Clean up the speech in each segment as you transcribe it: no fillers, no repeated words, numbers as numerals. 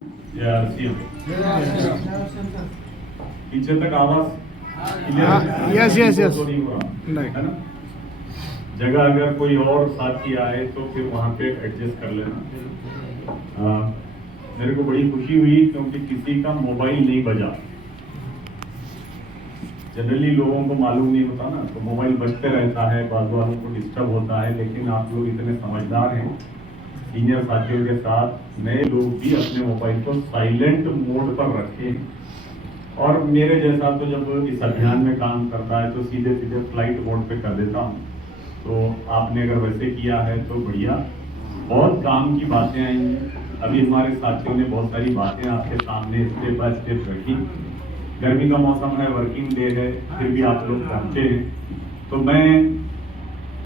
पीछे तक आवाज यस यस यस तो नहीं हुआ नहीं है ना। जगह अगर कोई और साथी आए तो फिर वहां पे एडजस्ट कर लेना। मेरे को बड़ी खुशी हुई क्योंकि किसी का मोबाइल नहीं बजा। जनरली लोगों को मालूम नहीं होता ना, तो मोबाइल बजते रहता है, बाजू वालों को डिस्टर्ब होता है, लेकिन आप लोग इतने समझदार हैं। सीनियर साथियों के साथ नए लोग भी अपने मोबाइल को साइलेंट मोड पर रखें। और मेरे जैसा तो जब इस अभियान में काम करता है तो सीधे सीधे फ्लाइट मोड पे कर देता हूँ। तो आपने अगर वैसे किया है तो बढ़िया, बहुत काम की बातें आई हैं। अभी हमारे साथियों ने बहुत सारी बातें आपके सामने स्टेप बाय स्टेप रखी। गर्मी का मौसम है, वर्किंग डे है, फिर भी आप लोग पहुंचे हैं। तो मैं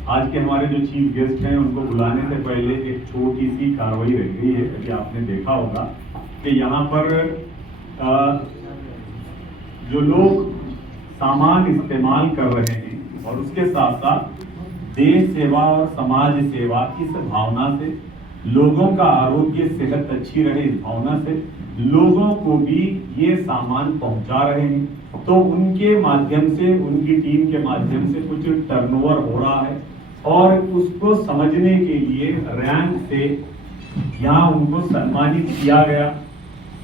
आज के हमारे जो चीफ गेस्ट हैं उनको बुलाने से पहले एक छोटी सी कार्रवाई रह गई है। अभी आपने देखा होगा कि यहाँ पर जो लोग सामान इस्तेमाल कर रहे हैं और उसके साथ साथ देश सेवा और समाज सेवा इस भावना से, लोगों का आरोग्य सेहत अच्छी रहे इस भावना से लोगों को भी ये सामान पहुंचा रहे हैं। तो उनके माध्यम से, उनकी टीम के माध्यम से कुछ टर्नओवर हो रहा है और उसको समझने के लिए रैंक से यहाँ उनको सम्मानित किया गया।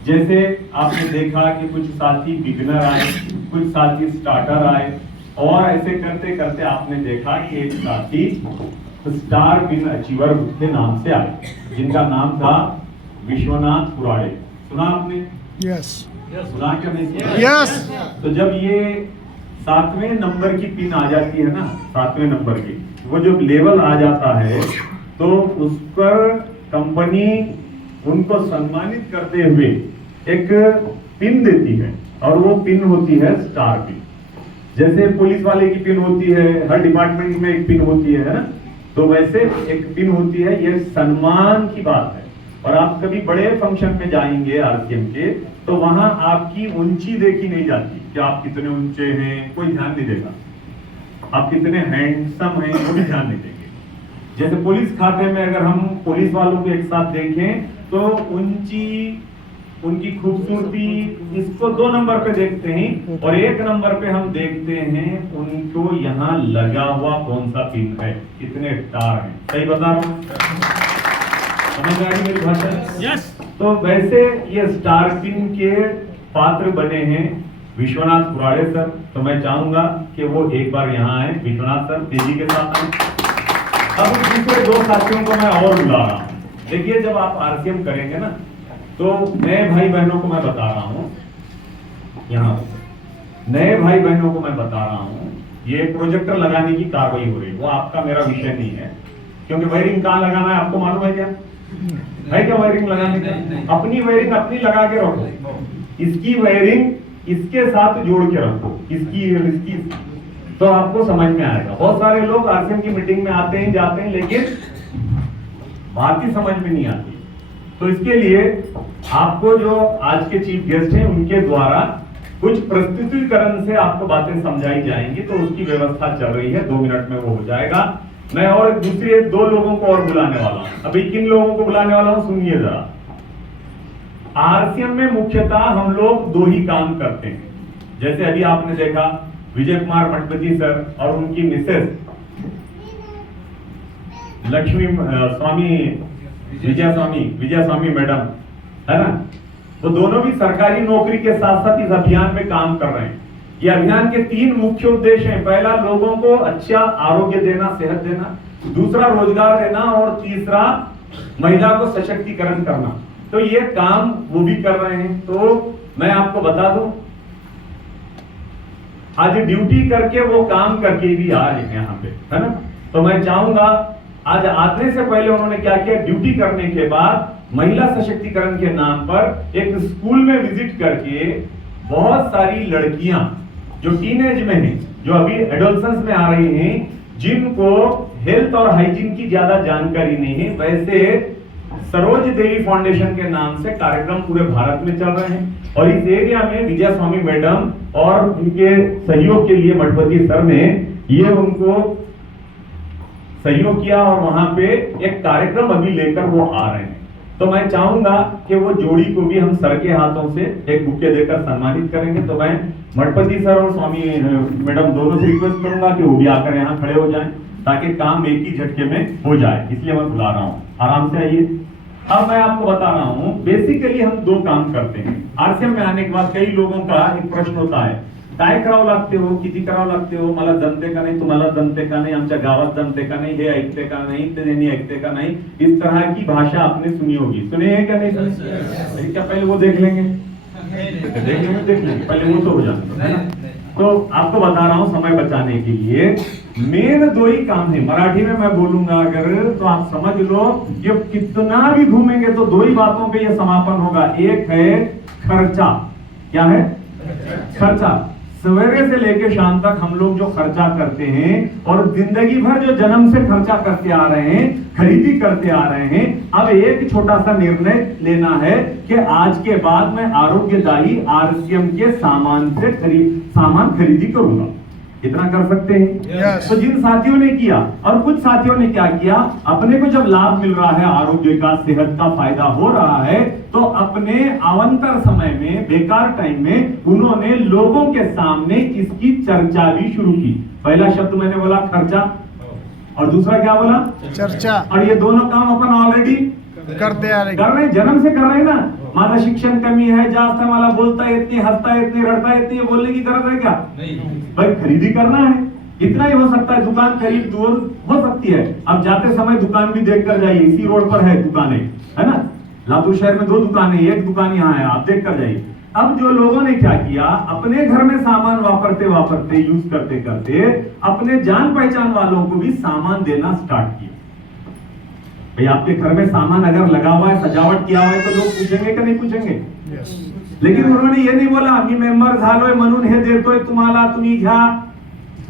जैसे आपने देखा कि कुछ साथी बिगनर आए, कुछ साथी स्टार्टर आए, और ऐसे करते करते आपने देखा कि एक साथी स्टार पिन अचीवर के नाम से आए, जिनका नाम था विश्वनाथ कुराड़े। सुना आपने? यस सुना क्या नहीं? यस तो जब ये 7वें नंबर की पिन आ जाती है ना, 7वें नंबर की, वो जब लेवल आ जाता है तो उस पर कंपनी उनको सम्मानित करते हुए एक पिन देती है, और वो पिन होती है स्टार पिन। जैसे पुलिस वाले की पिन होती है, हर डिपार्टमेंट में एक पिन होती है ना, तो वैसे एक पिन होती है। ये सम्मान की बात है। और आप कभी बड़े फंक्शन में जाएंगे आरसीएम के, तो वहां आपकी ऊंची देखी नहीं जाती कि आप कितने ऊंचे हैं, कोई ध्यान नहीं देगा। आप कितने हैंडसम हैं वो भी ध्यान नहीं देंगे। जैसे पुलिस खाते में अगर हम पुलिस वालों को एक साथ देखें तो ऊंची, उनकी खूबसूरती, इसको 2 नंबर पे देखते हैं, और 1 नंबर पे हम देखते हैं उनको यहाँ लगा हुआ कौन सा पिन है, कितने स्टार हैं। सही बता रहा हूँ? समझ आ रही मेरी भाषा? यस। तो वैसे ये स्टार पिन के पात्र बने हैं विश्वनाथ कुराड़े सर। तो मैं चाहूंगा कि वो एक बार यहाँ आए। विश्वनाथ सर तेजी के साथ आए। अब दूसरे 2 साथियों को मैं और बुला रहा हूँ। देखिए, जब आप आरसीएम करेंगे ना, तो नए भाई बहनों को मैं बता रहा हूँ, यहाँ नए भाई बहनों को मैं बता रहा हूँ, ये प्रोजेक्टर लगाने की कार्रवाई हो रही है, वो आपका मेरा विषय नहीं है। क्योंकि वायरिंग कहाँ लगाना है आपको मालूम है क्या? है क्या वायरिंग लगाने का? अपनी वायरिंग अपनी लगा के रखो, इसकी वायरिंग इसके साथ जोड़ के रखो, इसकी, तो आपको समझ में आएगा। बहुत सारे लोग आरसीएम की मीटिंग में आते हैं, जाते हैं, लेकिन बात ही समझ में नहीं आती। तो इसके लिए आपको जो आज के चीफ गेस्ट हैं उनके द्वारा कुछ प्रस्तुतिकरण से आपको बातें समझाई जाएंगी। तो उसकी व्यवस्था चल रही है, 2 मिनट में वो हो जाएगा। मैं और दूसरे 2 लोगों को और बुलाने वाला हूं। अभी किन लोगों को बुलाने वाला हूं सुनिए जरा। आरसीएम में मुख्यतः हम लोग 2 ही काम करते हैं। जैसे अभी आपने देखा विजय कुमार मठपति सर और उनकी मिसेस लक्ष्मी स्वामी, विजय स्वामी मैडम, है ना, वो दोनों भी सरकारी नौकरी के साथ साथ इस अभियान में काम कर रहे हैं। ये अभियान के 3 मुख्य उद्देश्य हैं। पहला, लोगों को अच्छा आरोग्य देना, सेहत देना। दूसरा, रोजगार देना। और तीसरा, महिला को सशक्तिकरण करना। तो ये काम वो भी कर रहे हैं। तो मैं आपको बता दूं, आज ड्यूटी करके वो काम करके भी आ रहे हैं यहाँ पे, है ना। तो मैं चाहूंगा, आज आने से पहले उन्होंने क्या किया, ड्यूटी करने के बाद महिला सशक्तिकरण के नाम पर एक स्कूल में विजिट करके बहुत सारी लड़कियां जो टीनेज में हैं, जो अभी एडोलसेंस में आ रही हैं, जिनको हेल्थ और हाइजीन की ज्यादा जानकारी नहीं है, वैसे सरोज देवी फाउंडेशन के नाम से कार्यक्रम पूरे भारत में चल रहे हैं। और इस एरिया में विजय स्वामी मैडम और उनके सहयोग के लिए मठपति सर ने ये उनको सहयोग किया, और वहां पे एक कार्यक्रम अभी लेकर वो आ रहे हैं। तो मैं चाहूंगा कि वो जोड़ी को भी हम सर के हाथों से एक बुके देकर सम्मानित करेंगे। तो मैं मठपति सर और स्वामी मैडम दोनों से रिक्वेस्ट करूंगा कि वो भी आकर यहाँ खड़े हो जाएं, ताकि काम एक ही झटके में हो जाए, इसलिए मैं बुला रहा हूँ। आराम से आइए। अब मैं आपको बता रहा हूँ, बेसिकली हम दो काम करते हैं। आरसीएम में आने के बाद कई लोगों का एक प्रश्न होता है, काय करावं लागते हो, किती करावं लागते हो, मला जमते का नाही, तुम्हाला जमते का नाही, आमच्या गावात जमते का नाही, हे ऐकते का नाही, ते ऐकते का नहीं, इस तरह की भाषा आपने सुनी होगी। सुनी है क्या नहीं सुनी? क्या पहले वो देख लेंगे? देख लेंगे, पहले वो तो हो जाए है ना। तो आपको बता रहा हूं समय बचाने के लिए मेन दो ही काम है। मराठी में मैं बोलूंगा अगर, तो आप समझ लो ये कितना भी घूमेंगे तो दो ही बातों पे ये समापन होगा। एक है खर्चा। क्या है? खर्चा। सवेरे से लेकर शाम तक हम लोग जो खर्चा करते हैं और जिंदगी भर जो जन्म से खर्चा करते आ रहे हैं, खरीदी करते आ रहे हैं, अब एक छोटा सा निर्णय लेना है कि आज के बाद मैं आरोग्यदायी आरसीएम के सामान खरीदी करूंगा। इतना कर सकते हैं? Yes. तो जिन साथियों ने किया, और कुछ साथियों ने क्या किया, अपने को जब लाभ मिल रहा है, आरोग्य का, सेहत का फायदा हो रहा है, तो अपने आवंतर समय में, बेकार टाइम में उन्होंने लोगों के सामने इसकी चर्चा भी शुरू की। पहला शब्द मैंने बोला खर्चा, और दूसरा क्या बोला? चर्चा। और ये दोनों काम अपन ऑलरेडी करते आ रहे, कर रहे, जन्म से कर रहे हैं ना। माझा शिक्षण कमी है, जास्त है, मला बोलता येत नहीं, हंसता येत नहीं, रड़ता येत नहीं, बोलने की जरूरत है क्या? नहीं। भाई खरीदी करना है, इतना ही हो सकता है। दुकान करीब दूर हो सकती है, अब जाते समय दुकान भी देख कर जाइए। इसी रोड पर है दुकानें, है ना। लातूर शहर में 2 दुकानें, एक दुकान यहाँ है, आप देख कर जाइए। अब जो लोगों ने क्या किया, अपने घर में सामान वापरते यूज करते करते अपने जान पहचान वालों को भी सामान देना स्टार्ट किया। भाई आपके घर में सामान अगर लगा हुआ है, सजावट किया हुआ है, तो लोग पूछेंगे कि नहीं पूछेंगे? Yes. लेकिन उन्होंने ये नहीं बोला मी मेंबर झालोय म्हणून हे देतोय तुम्हाला, तुम्ही घ्या,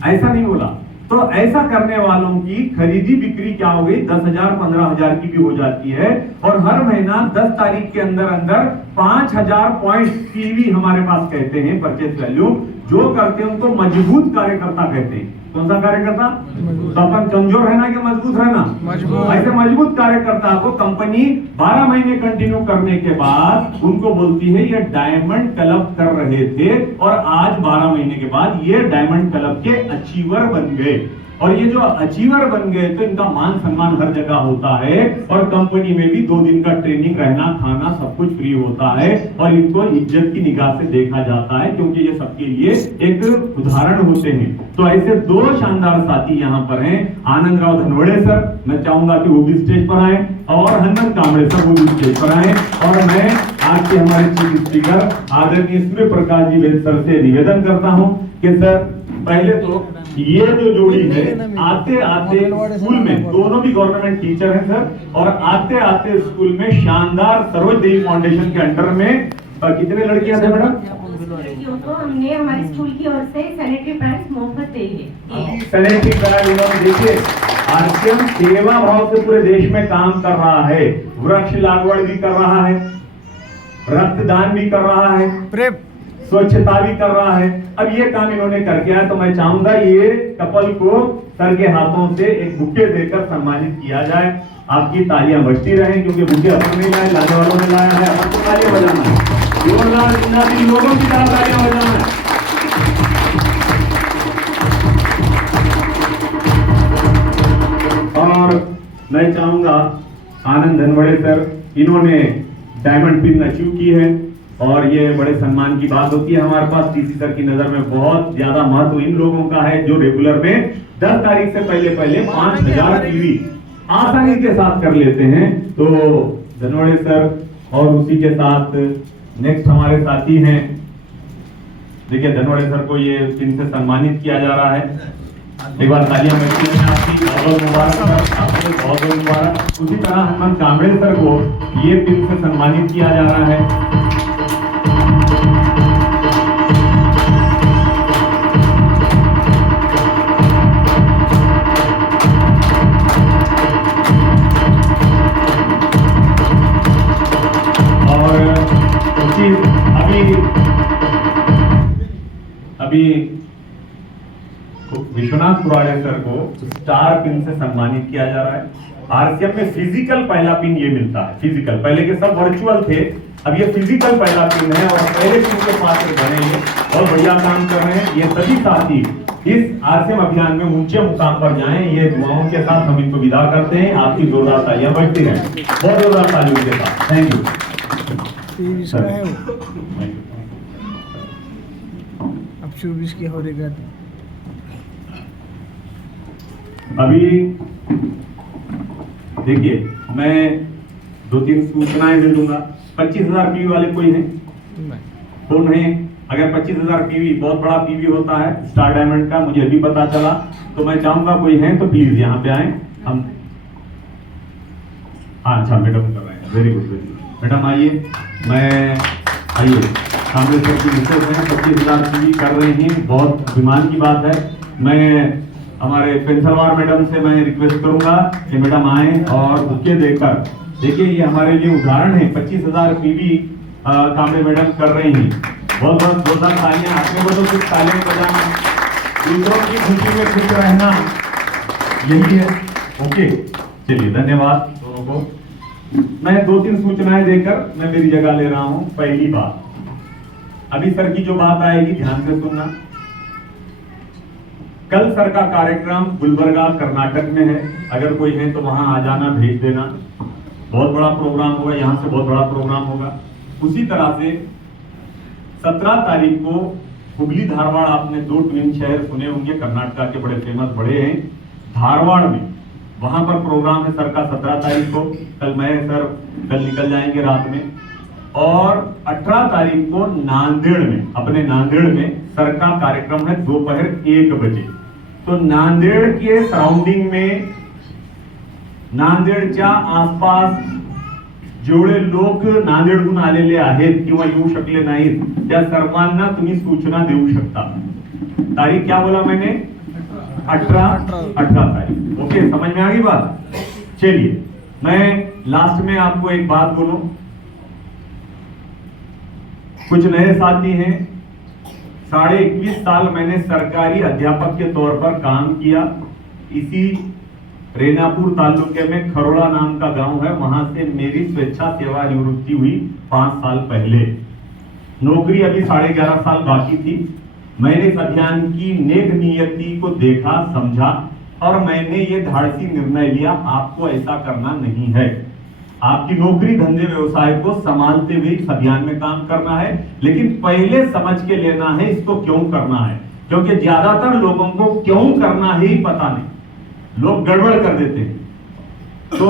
ऐसा नहीं बोला। तो ऐसा करने वालों की खरीदी बिक्री क्या हो गई, 10,000 15,000 की भी हो जाती है, और हर महीना 10 तारीख के अंदर अंदर 5,000 पॉइंट पीवी हमारे पास कहते हैं, परचेज वैल्यू जो करते हैं उनको मजबूत कार्यकर्ता कहते हैं। कौन सा कार्यकर्ता? तो अपन कमजोर रहना कि मजबूत रहना? मजबूत। ऐसे मजबूत कार्यकर्ता को कंपनी 12 महीने कंटिन्यू करने के बाद उनको बोलती है ये डायमंड क्लब कर रहे थे, और आज 12 महीने के बाद ये डायमंड क्लब के अचीवर बन गए। और ये जो अचीवर बन गए तो इनका मान सम्मान हर जगह होता है, और कंपनी में भी 2 दिन का ट्रेनिंग, रहना खाना सब कुछ फ्री होता है, और इनको इज्जत की निगाह से देखा जाता है, क्योंकि ये सबके लिए एक उदाहरण होते हैं। तो ऐसे 2 शानदार साथी यहाँ पर हैं। आनंद राव धनवड़े सर, मैं चाहूंगा कि वो भी स्टेज पर आए, और हनुमंत कांबळे सर वो भी स्टेज पर आए। और मैं आज के हमारे चीफ स्पीकर आदरणीय सूर्य प्रकाश जी सर से निवेदन करता हूँ कि सर पहले तो ये जो जोड़ी है, आते आते स्कूल में, दोनों भी गवर्नमेंट टीचर हैं सर, और आते आते स्कूल में शानदार सरोज देवी फाउंडेशन के अंडर में कितने लड़कियां थे मैडम? लड़कियों को हमने हमारे स्कूल की ओर से सैनिटरी पैड्स मुफ्त दिए। सैनिटरी पैड इन्होंने, देखिए आरसीएम सेवा भाव से पूरे देश में काम कर रहा है, वृक्ष लागवड़ भी कर रहा है, रक्तदान भी कर रहा है, प्रेप, स्वच्छता भी कर रहा है। अब ये काम इन्होंने करके आया, तो मैं चाहूंगा ये कपल को सर के हाथों से एक बुके देकर सम्मानित किया जाए। आपकी तालियां बजती रहें, क्योंकि बुके अपन नहीं लाए, लाने वालों ने लाया है, अपन को तालियां बजाना है, जोरदार जिंदादी लोगों की तरह तालियां बजाना है। और मैं चाहूंगा आनंद धनवड़े सर, इन्होंने डायमंड पिन अचीव की है, और ये बड़े सम्मान की बात होती है हमारे पास। डीसी सर की नजर में बहुत ज्यादा महत्व इन लोगों का है, जो रेगुलर में 10 तारीख से पहले 5,000 पीवी आसानी के साथ कर लेते हैं। तो धनवड़े सर, और उसी के साथ नेक्स्ट हमारे साथी हैं, देखिए धनवड़े सर को ये पिन से सम्मानित किया जा रहा है। एक बार तालियां मिलती हैं आपकी, बहुत मुबारक, आपको बहुत मुबारक। उसी तरह हनुमंत कांबळे सर को ये पिन से सम्मानित किया जा रहा है। अभी विश्वनाथ पुराड़े सर को स्टार पिन से सम्मानित किया जा रहा है। आरसीएम में फिजिकल पहला पिन ये मिलता है, फिजिकल। पहले के सब वर्चुअल थे, अब ये फिजिकल पहला पिन है और पहले पिन के पात्र बने हैं, बहुत बढ़िया काम कर रहे हैं। ये सभी साथी इस आरसीएम अभियान में ऊंचे मुकाम पर जाएं, ये दुआओं के साथ हम इनको विदा करते हैं। आपकी जोरदार तालियां बजती रहें, बहुत जोरदार तालियों के साथ। Thank you. अब 24 की हो रही। अभी देखिए, मैं 2-3 सूचनाएं दे दूंगा। 25,000 पीवी वाले कोई हैं? कौन है? अगर 25,000 पीवी बहुत बड़ा पीवी होता है स्टार डायमंड का, मुझे अभी पता चला, तो मैं चाहूंगा कोई है तो प्लीज यहाँ पे आए। हम अच्छा मैडम कर रहे हैं, very good very good. Madam आइए, मैं आइए सामने सर की मिसेज हैं, 25,000 पीवी कर रही हैं, बहुत अभिमान की बात है। मैं हमारे पेंसलवार मैडम से मैं रिक्वेस्ट करूंगा कि मैडम आए और बुके देकर, देखिए ये हमारे लिए उदाहरण है। 25,000 पीवी कामड़े मैडम कर रही हैं, बहुत बहुत जोरदार तालियां। अपने को तो कुछ तालियां बजाना, दूसरों की खुशी में खुश रहना, यही है। ओके, चलिए धन्यवाद दोनों को। मैं 2-3 सूचनाएं देकर मैं मेरी जगह ले रहा हूं। पहली बात, अभी सर की जो बात आएगी ध्यान से सुनना। कल सर का कार्यक्रम गुलबर्गा कर्नाटक में है, अगर कोई है तो वहां आ जाना, भेज देना। बहुत बड़ा प्रोग्राम होगा, यहाँ से बहुत बड़ा प्रोग्राम होगा। उसी तरह से 17 तारीख को हुबली धारवाड़, आपने 2 ट्विन शहर सुने होंगे, कर्नाटक के बड़े फेमस बड़े हैं। धारवाड़ में वहां पर प्रोग्राम है सर का 17 तारीख को। कल कल निकल जाएंगे रात में। और 18 तारीख को नांदेड़ में, अपने नांदेड़ में सर का कार्यक्रम है दोपहर 1 बजे। तो नांदेड़ के सराउंडिंग में, नांदेडच्या आसपास जेवढे लोक नांदेडहून आलेले आहेत किंवा येऊ शकले नाहीत, त्या सर्वांना तुम्ही सूचना देऊ शकता। तारीख क्या बोला मैंने? 18 तारीख। ओके, समझ में आ गई बात? चलिए, मैं लास्ट में आपको एक बात बोलूं। कुछ नए साथी हैं। 21.5 साल मैंने सरकारी अध्यापक के तौर पर काम किया। इसी रेनापुर तालुके में खरोड़ा नाम का गांव है, वहां से मेरी स्वेच्छा सेवा निवृत्ति हुई 5 साल पहले। नौकरी अभी 11.5 साल बाकी थी। मैंने इस अभियान की नेक नियति को देखा, समझा और मैंने ये धाड़सी निर्णय लिया, आपको ऐसा करना नहीं है। आपकी नौकरी धंधे व्यवसाय को संभालते हुए इस अभियान में काम करना है, लेकिन पहले समझ के लेना है इसको क्यों करना है, क्योंकि ज्यादातर लोगों को क्यों करना ही पता नहीं, लोग गड़बड़ कर देते हैं। तो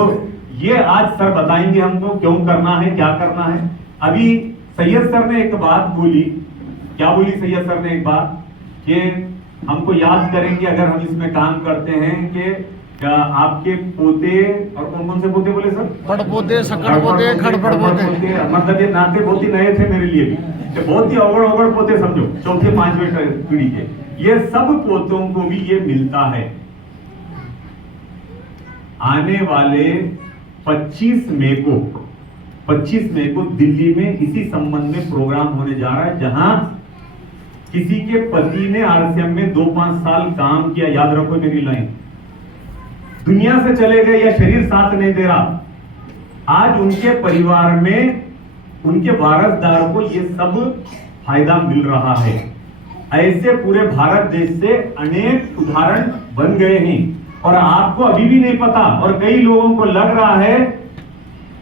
ये आज सर बताएंगे हमको क्यों करना है, क्या करना है। अभी सैयद सर ने एक बात बोली, क्या बोली सैयद सर ने? एक बात कि हमको याद करेंगे अगर हम इसमें काम करते हैं कि आपके पोते, और कौन कौन से पोते बोले सर? पड़पोते, सकड़ पोते, खड़पड़ पोते। मतलब ये नाते बहुत ही नए थे मेरे लिए भी, कि बहुत ही अवगढ़ पोते समझो, 4थे-5वें पीढ़ी के। ये सब पोतों को भी ये मिलता है। आने वाले 25 मई को दिल्ली में इसी संबंध में प्रोग्राम होने जा रहा है, जहां किसी के पति ने आरसीएम में 2-5 साल काम किया, याद रखो मेरी लाइन, दुनिया से चले गए या शरीर साथ नहीं दे रहा, आज उनके परिवार में उनके वारसदार को ये सब फायदा मिल रहा है। ऐसे पूरे भारत देश से अनेक उदाहरण बन गए हैं और आपको अभी भी नहीं पता, और कई लोगों को लग रहा है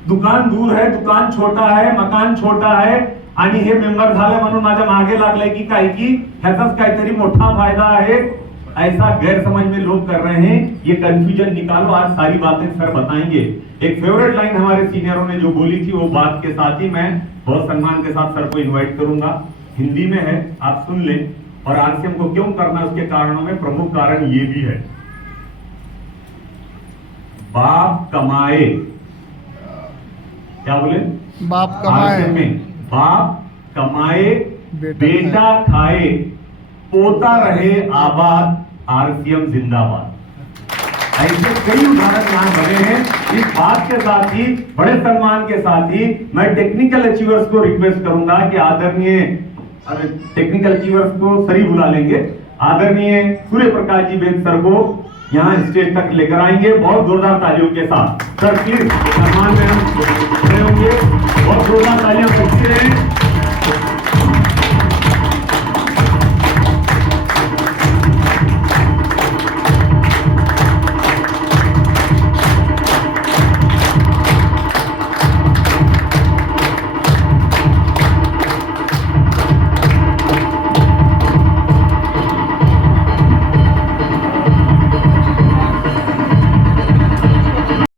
दुकान दूर है, दुकान छोटा है, मकान छोटा है आणि हे मेंबर झाले म्हणून माझ्या मागे लागले की काय की ह्याचाच काहीतरी मोठा फायदा आहे, ऐसा गैरसमझ में लोग कर रहे हैं। ये कंफ्यूजन निकालो, आज सारी बातें सर बताएंगे। एक फेवरेट लाइन हमारे सीनियरों ने जो बोली थी, वो बात के साथ ही मैं बहुत सम्मान के साथ सर को इनवाइट करूंगा। हिंदी में है, आप सुन लें। और आरसीएम को क्यों करना, उसके कारणों में प्रमुख कारण ये भी है। बाप कमाए, क्या बोले? बाप कमाए, में बाप कमाए, बेटा खाए, पोता रहे आबाद, आरसीएम जिंदाबाद। ऐसे कई उदाहरण यहां बने हैं। इस बात के साथ ही, बड़े सम्मान के साथ ही, मैं टेक्निकल अचीवर्स को रिक्वेस्ट करूंगा कि आदरणीय, टेक्निकल अचीवर्स को सर ही बुला लेंगे, आदरणीय सूर्य प्रकाश जी वेद सर को यहाँ स्टेज तक लेकर आएंगे बहुत जोरदार तालियों के साथ। सर प्लीज सम्मान में हम खड़े होंगे, बहुत जोरदार तालियां बजती रहे।